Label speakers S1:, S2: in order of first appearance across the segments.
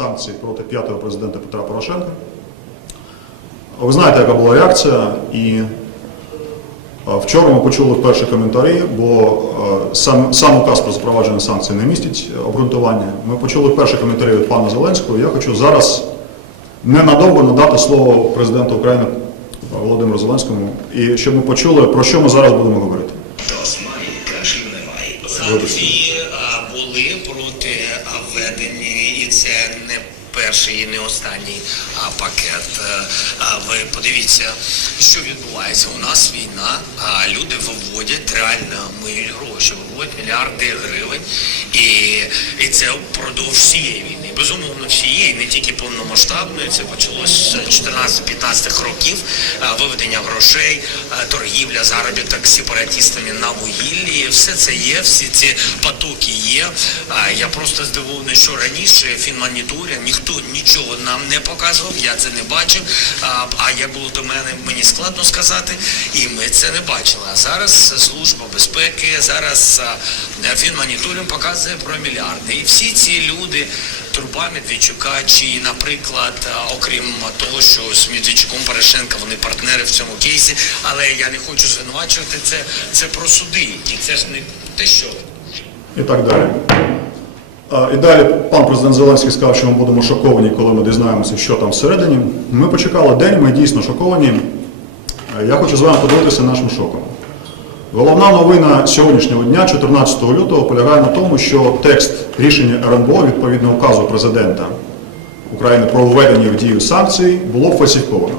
S1: санкцій проти п'ятого президента Петра Порошенка. Ви знаєте, яка була реакція, і вчора ми почули перші коментарі, бо сам, сам указ про запровадження санкцій не містить обґрунтування. Ми почули перші коментарі від пана Зеленського. Я хочу зараз ненадовго надати слово президенту України Володимиру Зеленському, і щоб ми почули, про що ми зараз будемо говорити.
S2: Османі кашлю немає. Санкції а, були проти а, це не перший і не останній а, пакет. Е, А, ви подивіться, що відбувається. У нас війна, а люди виводять реально милі гроші, виводять мільярди гривень, і, і це впродовж всієї війни. Безумовно, всієї, не тільки повномасштабної. Це почалось з 14-15 років виведення грошей, торгівля, заробіток з сепаратистами на вугіллі. Все це є, всі ці потоки є. Я просто здивований, що раніше фінмоніторинг ніхто нічого нам не показував, я це не бачив. А, як було до мене, мені складно сказати, і ми це не бачили. А зараз служба безпеки, зараз а, фінмоніторинг показує про мільярди. І всі ці люди. Труба Медведчука, чи, наприклад, окрім того, що з Медведчуком Порошенка вони партнери в цьому кейсі, але я не хочу звинувачувати це, це про суди, і це ж не те, що
S1: і так далі. І далі пан президент Зеленський сказав, що ми будемо шоковані, коли ми дізнаємося, що там всередині. Ми почекали день, ми дійсно шоковані. Е, Я хочу з вами поділитися нашим шоком. Головна новина сьогоднішнього дня, 14 лютого, полягає на тому, що текст рішення РНБО відповідно указу президента України про введення в дію санкцій було фальсифіковано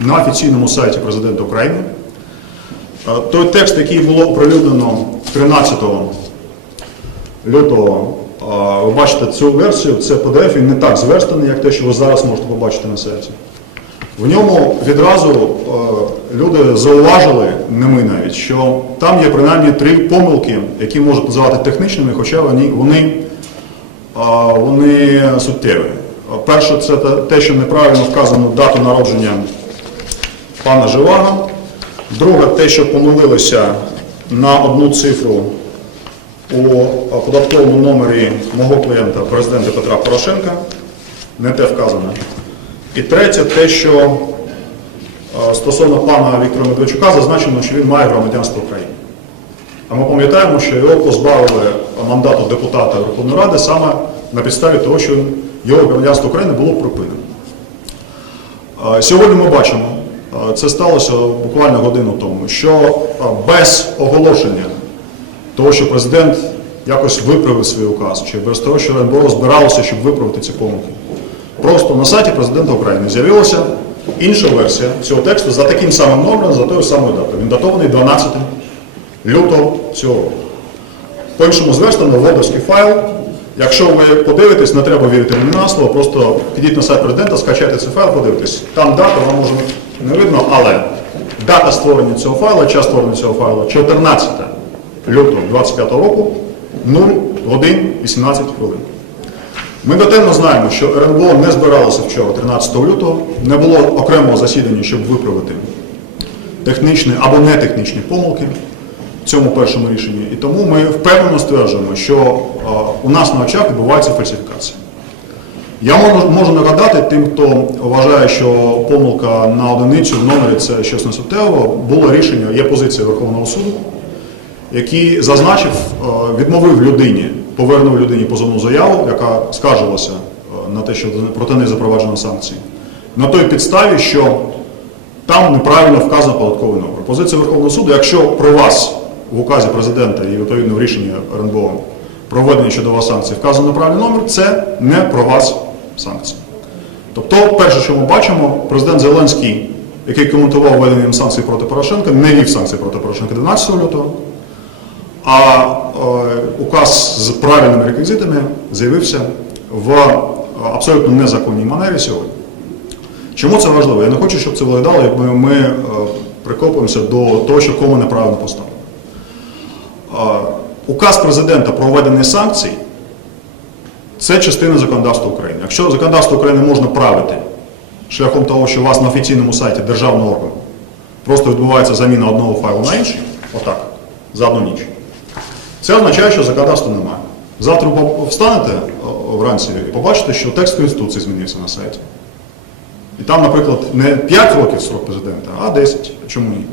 S1: на офіційному сайті президента України. Е, Той текст, який було оприлюднено 13 лютого, ви бачите цю версію, це PDF, він не так зверстаний, як те, що ви зараз можете побачити на сайті. В ньому відразу е, люди зауважили, не ми навіть, що там є принаймні три помилки, які можуть називати технічними, хоча вони, вони, вони суттєві. Перше, це те- що неправильно вказано дату народження пана Живага. Друге, те, що помилилися на одну цифру у податковому номері мого клієнта, президента Петра Порошенка, не те вказано. І третє, те, що е, стосовно пана Віктора Медведчука зазначено, що він має громадянство України. А ми пам'ятаємо, що його позбавили мандату депутата Верховної Ради саме на підставі того, що його громадянство України було припинено. Е, Сьогодні ми бачимо, е, це сталося буквально годину тому, що без оголошення того, що президент якось виправив свій указ, чи без того, що РНБО збиралося, щоб виправити ці помилки. Просто на сайті президента України з'явилася інша версія цього тексту за таким самим номером, за тою самою датою. Він датований 12 лютого цього року. По-іншому зверстано водовський файл. Якщо ви подивитесь, не треба вірити мені на слово, просто підіть на сайт президента, скачайте цей файл, подивитесь. Там дата, вам може не видно, але дата створення цього файла, час створення цього файлу 14 лютого 25 року, 0 годин 18 хвилин. Ми дотемно знаємо, що РНБО не збиралося вчора, 13 лютого, не було окремого засідання, щоб виправити технічні або нетехнічні помилки в цьому першому рішенні. І тому ми впевнено стверджуємо, що е, у нас на очах відбувається фальсифікація. Я можу, нагадати тим, хто вважає, що помилка на одиницю в номері це щось не суттєво, було рішення, є позиція Верховного суду, який зазначив, е, відмовив людині, повернув людині позовну заяву, яка скаржилася е, на те, що проти неї запроваджено санкції, на той підставі, що там неправильно вказано податковий номер. Позиція Верховного суду, якщо про вас в указі президента і відповідно в рішенні РНБО про введення щодо вас санкцій вказано неправильний номер, це не про вас санкції. Тобто, перше, що ми бачимо, президент Зеленський, який коментував введення санкцій проти Порошенка, не вів санкції проти Порошенка 12 лютого, а указ з правильними реквізитами з'явився в е, абсолютно незаконній манері сьогодні. Чому це важливо? Я не хочу, щоб це виглядало, як ми, ми е, прикопуємося до того, що кому неправильно поставили. Е, указ президента про введення санкцій це частина законодавства України. Якщо законодавство України можна правити шляхом того, що у вас на офіційному сайті державного органу просто відбувається заміна одного файлу на інший, отак, за одну ніч, це означає, що законодавства немає. Завтра встанете вранці і побачите, що текст Конституції змінився на сайті. І там, наприклад, не 5 років срок президента, а 10. Чому ні?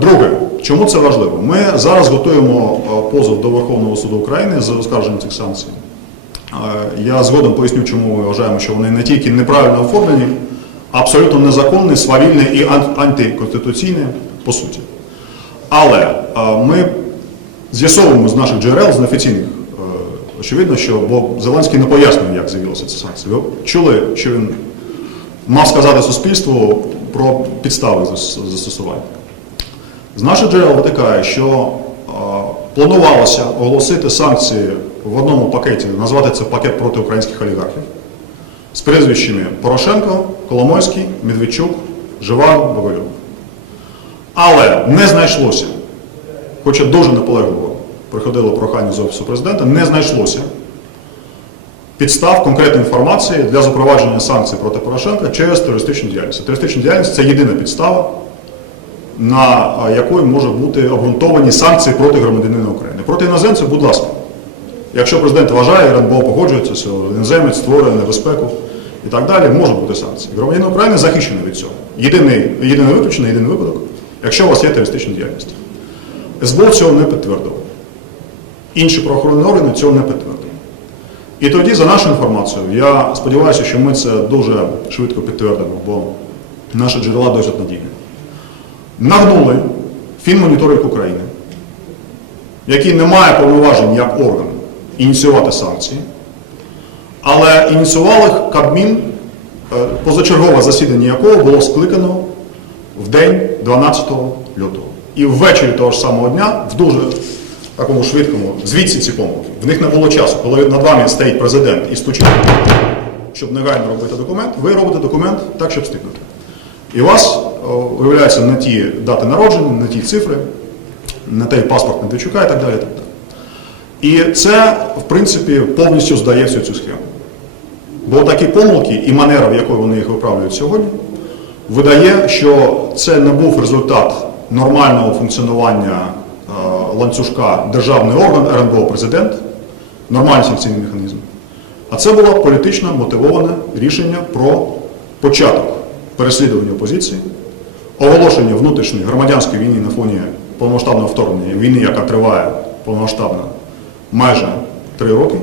S1: Друге, чому це важливо? Ми зараз готуємо позов до Верховного суду України за оскарження цих санкцій. Я згодом поясню, чому ми вважаємо, що вони не тільки неправильно оформлені, а абсолютно незаконні, свавільні і ан- антиконституційні по суті. Але ми з'ясовуємо з наших джерел, з неофіційних, е, очевидно, що бо Зеленський не пояснює, як з'явилися ці санкції. Ви чули, що він мав сказати суспільству про підстави застосування. З наших джерел витикає, що е, планувалося оголосити санкції в одному пакеті, назвати це пакет проти українських олігархів з прізвищами Порошенко, Коломойський, Медведчук, Живаго, Боголюб. Але не знайшлося, хоча дуже наполегливо приходило прохання з Офісу президента, не знайшлося підстав конкретної інформації для запровадження санкцій проти Порошенка через терористичну діяльність. Терористична діяльність це єдина підстава, на якої можуть бути обґрунтовані санкції проти громадянина України. Проти іноземців, будь ласка. Якщо президент вважає, РНБО погоджується, що іноземець створює небезпеку і так далі, можуть бути санкції. Громадянин України захищений від цього. Єдине виключення, єдиний випадок, якщо у вас є терористична діяльність. СБУ цього не підтвердило. Інші правоохоронні органи цього не підтвердили. І тоді, за нашою інформацією, я сподіваюся, що ми це дуже швидко підтвердимо, бо наші джерела досить надійні. Нагнули Фінмоніторинг України, який не має повноважень як орган ініціювати санкції, але ініціював їх Кабмін, е, позачергове засідання якого було скликано в день 12 лютого. І ввечері того ж самого дня, в дуже такому швидкому, звідси ці помилки. В них не було часу, коли над вами стоїть президент і стучить, щоб негайно робити документ, ви робите документ так, щоб встигнути. І у вас о, виявляються не ті дати народження, не ті цифри, не той паспорт Медведчука. І, так далі. і це, в принципі, повністю здає всю цю схему. Бо такі помилки і манера, в якої вони їх виправлюють сьогодні, видає, що це не був результат нормального функціонування е, ланцюжка державний орган, РНБО президент, нормальний санкційний механізм. А це було політично мотивоване рішення про початок переслідування опозиції, оголошення внутрішньої громадянської війни на фоні повномасштабного вторгнення, війни, яка триває повномасштабно майже три роки.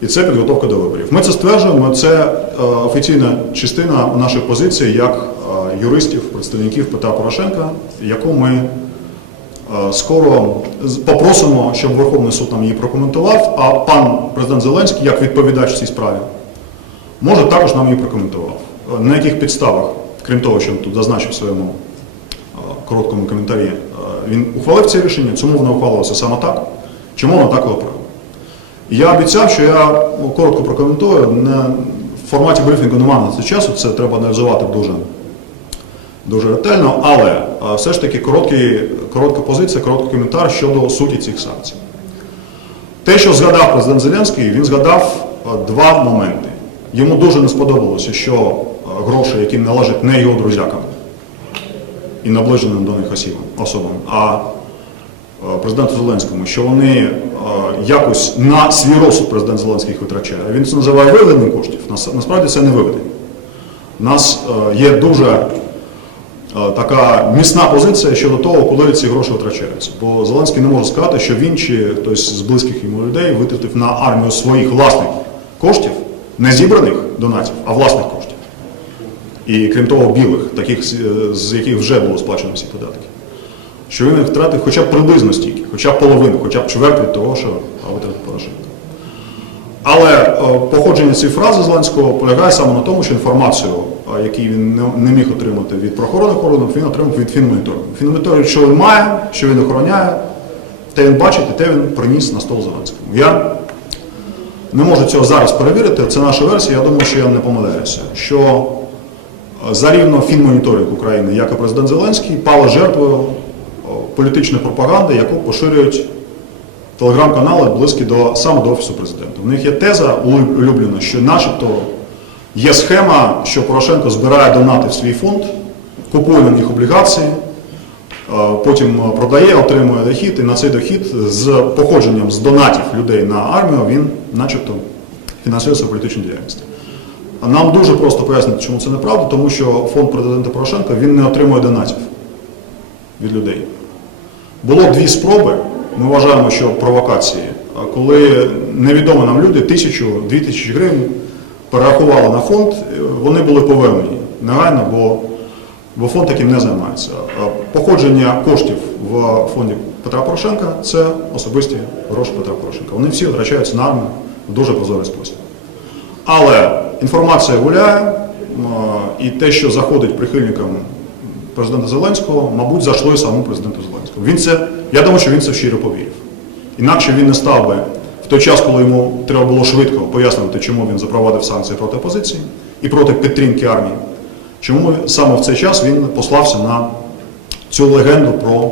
S1: І це підготовка до виборів. Ми це стверджуємо, це офіційна частина нашої позиції як е, юристів, представників Петра Порошенка, яку ми е, скоро попросимо, щоб Верховний суд нам її прокоментував, а пан президент Зеленський, як відповідач в цій справі, може також нам її прокоментував. Е, На яких підставах, крім того, що він тут зазначив в своєму е, короткому коментарі, е, він ухвалив це рішення, чому воно ухвалилося саме так, чому воно так виправило. Я обіцяв, що я ну, коротко прокоментую. Не, форматі брифінгу немає на це часу, це треба аналізувати дуже, дуже ретельно, але все ж таки короткий, коротка позиція, короткий коментар щодо суті цих санкцій. Те, що згадав президент Зеленський, він згадав два моменти. Йому дуже не сподобалося, що гроші, які належать не його друзякам і наближеним до них особам, а президенту Зеленському, що вони е, якось на свій розсуд президент Зеленський їх витрачає. Він це називає виведенням коштів. Насправді це не виведення. У нас е, є дуже е, така міцна позиція щодо того, коли ці гроші витрачаються. Бо Зеленський не може сказати, що він чи хтось з близьких йому людей витратив на армію своїх власних коштів, не зібраних донатів, а власних коштів. І крім того, білих, таких, з яких вже було сплачено всі податки. Що він їх втратив хоча б приблизно стільки, хоча б половину, хоча б чверть від того, що витратив Порошенко. Але е, походження цієї фрази Зеленського полягає саме на тому, що інформацію, е, яку він не, міг отримати від правоохоронних органів, він отримав від фінмоніторингу. Фінмоніторинг, що він має, що він охороняє, те він бачить і те він приніс на стол Зеленському. Я не можу цього зараз перевірити, це наша версія, я думаю, що я не помиляюся. Що е, за рівно фінмоніторинг України, як і президент Зеленський, пала жертвою політичної пропаганди, яку поширюють телеграм-канали близькі до саме до офісу президента. У них є теза улюблена, що начебто є схема, що Порошенко збирає донати в свій фонд, купує на них облігації, е, потім продає, отримує дохід, і на цей дохід з походженням з донатів людей на армію він начебто фінансує свою політичну діяльність. Нам дуже просто пояснити, чому це неправда, тому що фонд президента Порошенка він не отримує донатів від людей. Було дві спроби. Ми вважаємо, що провокації, коли невідомі нам люди тисячу, дві тисячі гривень перерахували на фонд, вони були повернені негайно, бо, бо фонд таким не займається. Походження коштів в фонді Петра Порошенка це особисті гроші Петра Порошенка. Вони всі витрачаються на армію в дуже прозорий спосіб. Але інформація гуляє, і те, що заходить прихильникам президента Зеленського, мабуть, зайшло і самому президенту Зеленському. Він це, я думаю, що він це щиро повірив. Інакше він не став би в той час, коли йому треба було швидко пояснювати, чому він запровадив санкції проти опозиції і проти підтримки армії. Чому саме в цей час він послався на цю легенду про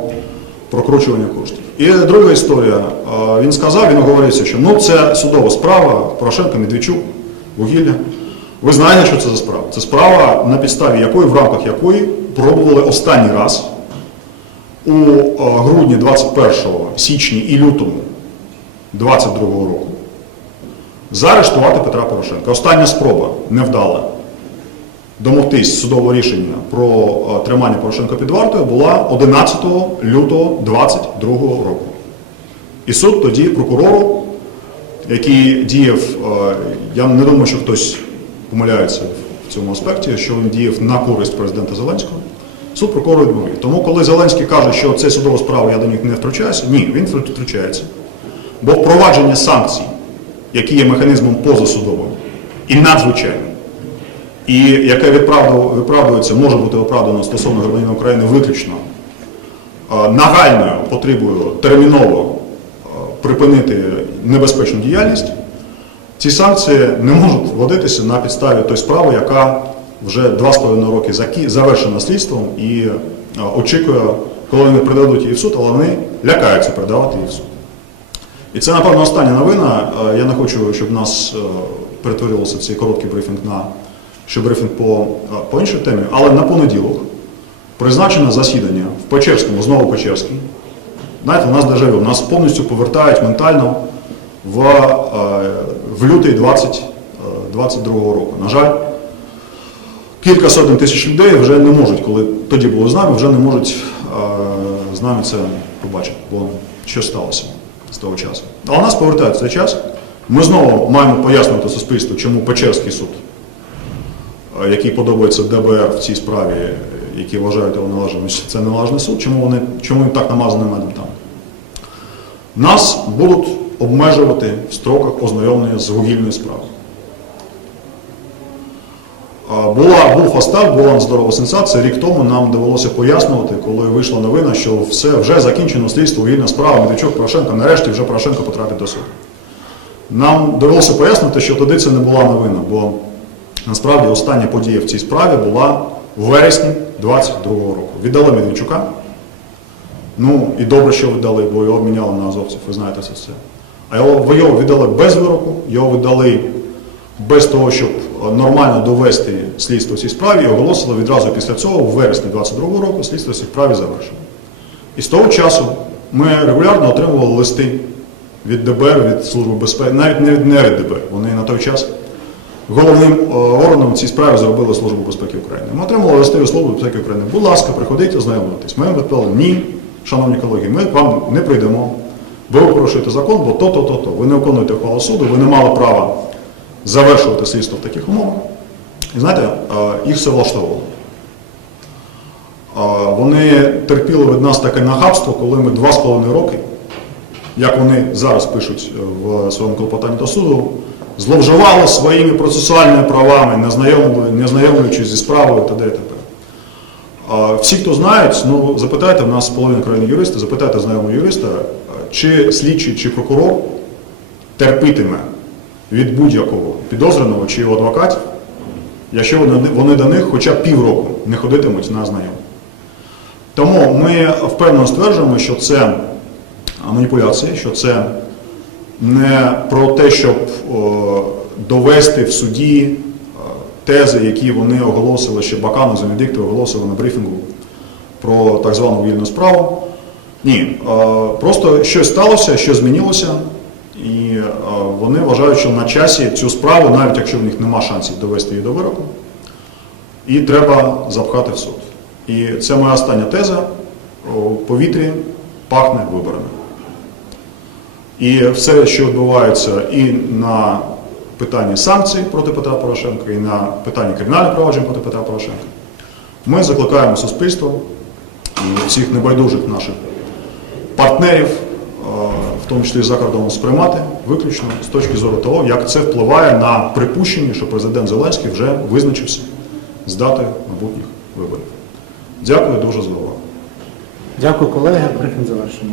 S1: прокручування коштів. І друга історія. Е, Він сказав, він оговорився, що ну це судова справа Порошенко, Медведчук, вугілля. Ви знаєте, що це за справа? Це справа, на підставі якої, в рамках якої пробували останній раз у е, грудні 21 січні і лютому 22 року заарештувати Петра Порошенка. Остання спроба невдала домогтись судового рішення про е, тримання Порошенка під вартою була 11 лютого 22 року. І суд тоді прокурору, який діяв, е, я не думаю, що хтось помиляється в цьому аспекті, що він діяв на користь президента Зеленського. Суд прокурору відмовив. Тому, коли Зеленський каже, що це судова справа, я до них не втручаюся, ні, він втручається. Бо впровадження санкцій, які є механізмом позасудовим і надзвичайним, і яке виправдується, може бути оправдано стосовно громадянина України виключно нагальною потребою терміново припинити небезпечну діяльність, ці санкції не можуть вводитися на підставі той справи, яка вже два з половиною роки закі- завершена слідством і очікує, коли вони придадуть її в суд, але вони лякаються передавати її в суд. І це, напевно, остання новина. Я не хочу, щоб нас е, перетворювався цей короткий брифінг на ще брифінг по, по іншій темі, але на понеділок призначено засідання в Печерському, знову Печерський. Знаєте, у нас дежавю, нас повністю повертають ментально в, в лютий 20, е, 22 року. На жаль, кілька сотень тисяч людей вже не можуть, коли тоді були з нами, вже не можуть е, з нами це побачити, бо що сталося з того часу. Але нас повертають цей час. Ми знову маємо пояснювати суспільству, чому Печерський суд, е, який подобається ДБР в цій справі, які вважають його належним, це належний суд, чому вони чому він так намазаний медом там. Нас будуть обмежувати в строках ознайомлення з вугільною справою. Була, був фастав, була здорова сенсація. Рік тому нам довелося пояснювати, коли вийшла новина, що все вже закінчено слідство, вільна справа, Медведчук, Порошенко, нарешті вже Порошенко потрапить до суду. Нам довелося пояснити, що тоді це не була новина, бо насправді остання подія в цій справі була в вересні 22 року. Віддали Медведчука. Ну і добре, що віддали, бо його обміняли на азовців, ви знаєте це все. А його, його віддали без вироку, його віддали без того, щоб нормально довести слідство в цій справі, і оголосили відразу після цього, в вересні 22 року, слідство в цій справі завершено. І з того часу ми регулярно отримували листи від ДБР, від Служби безпеки, навіть не від не від ДБР. Вони на той час головним е, органом цій справі зробили Службу безпеки України. Ми отримали листи від Служби безпеки України. Будь ласка, приходіть ознайомитись. Ми відповіли, ні, шановні колеги, ми вам не прийдемо. Бо ви порушуєте закон, бо то, то, то, то. Ви не виконуєте ухвалу суду, ви не мали права завершувати слідство в таких умовах. І знаєте, їх все влаштовувало. Вони терпіли від нас таке нахабство, коли ми два з половиною роки, як вони зараз пишуть е, в своєму клопотанні до суду, зловживали своїми процесуальними правами, не знайомлюючись зі справою та тепер. Всі, хто знають, ну запитайте, в нас половина країни юристи, запитайте знайомого юриста, чи слідчий, чи прокурор терпітиме від будь-якого підозрюваного чи його адвокатів, якщо вони, до них хоча б півроку не ходитимуть на знайомі. Тому ми впевнено стверджуємо, що це маніпуляція, що це не про те, щоб довести в суді тези, які вони оголосили ще Бакану, Венедикту оголосили на брифінгу про так звану вільну справу. Ні, просто щось сталося, щось змінилося, і е, вони вважають, що на часі цю справу, навіть якщо в них нема шансів довести її до вироку, і треба запхати в суд. І це моя остання теза. У повітрі пахне виборами. І все, що відбувається і на питанні санкцій проти Петра Порошенка, і на питанні кримінальних проваджень проти Петра Порошенка, ми закликаємо суспільство і всіх небайдужих наших партнерів, тому числі за кордоном, сприймати виключно з точки зору того, як це впливає на припущення, що президент Зеленський вже визначився з дати майбутніх виборів. Дякую дуже за увагу.
S3: Дякую, колеги. Брифінг завершено.